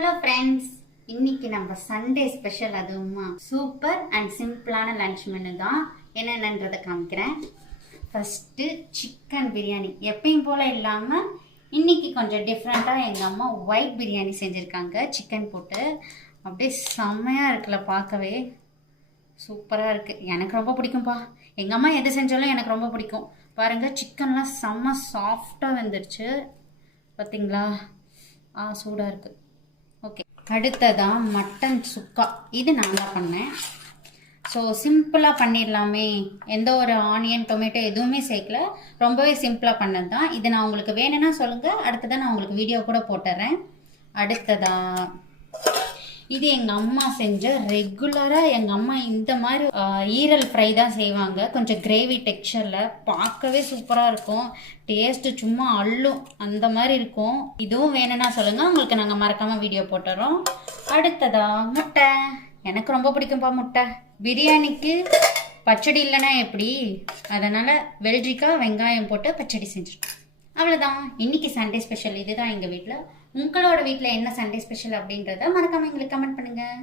Hello friends, இன்னைக்கு நம்ம Sunday special அதுவுமா சூப்பர் அண்ட் சிம்பிளான லன்ச் மெனு தான். என்னென்னன்றதை காமிக்கிறேன். First chicken biryani. எப்பயும் போல இல்லாமல் இன்னைக்கு கொஞ்சம் டிஃப்ரெண்ட்டாக எங்கள் அம்மா ஒயிட் பிரியாணி செஞ்சுருக்காங்க. சிக்கன் போட்டு அப்படியே செம்மையாக இருக்குல்ல, பார்க்கவே சூப்பராக இருக்குது. எனக்கு ரொம்ப பிடிக்கும்ப்பா. எங்கள் அம்மா எது செஞ்சாலும் எனக்கு ரொம்ப பிடிக்கும். பாருங்கள், சிக்கன்லாம் செம்ம சாஃப்டாக வெந்துருச்சு பார்த்தீங்களா? சூடாக இருக்குது. ஓகே, அடுத்ததான் மட்டன் சுக்கா. இது நான் தான் பண்ணேன். ஸோ சிம்பிளாக பண்ணிடலாமே, எந்த ஒரு ஆனியன் டொமேட்டோ எதுவுமே சேர்க்கல, ரொம்பவே சிம்பிளாக பண்ணது தான். இது நான் உங்களுக்கு வேணும்னா சொல்லுங்கள், அடுத்ததான் நான் உங்களுக்கு வீடியோ கூட போட்டுறேன். அடுத்ததா இது எங்கள் அம்மா செஞ்ச ரெகுலராக எங்கள் அம்மா இந்த மாதிரி ஈரல் ஃப்ரை தான் செய்வாங்க. கொஞ்சம் கிரேவி டெக்ஸ்சரில் பார்க்கவே சூப்பராக இருக்கும். டேஸ்ட்டு சும்மா அள்ளும், அந்த மாதிரி இருக்கும். இதுவும் வேணும்னா சொல்லுங்கள், உங்களுக்கு நாங்கள் மறக்காமல் வீடியோ போட்டுறோம். அடுத்ததா முட்டை. எனக்கு ரொம்ப பிடிக்கும்ப்பா முட்டை. பிரியாணிக்கு பச்சடி இல்லைன்னா எப்படி? அதனால் வெள்ளரிக்காய் வெங்காயம் போட்டு பச்சடி செஞ்சுருக்கோம். அவ்வளோதான். இன்னைக்கு சண்டே ஸ்பெஷல் இதுதான் எங்கள் வீட்டில். உங்களோட வீட்டில் என்ன சண்டே ஸ்பெஷல் அப்படின்றத மறக்காமல் எங்களுக்கு கமெண்ட் பண்ணுங்கள்.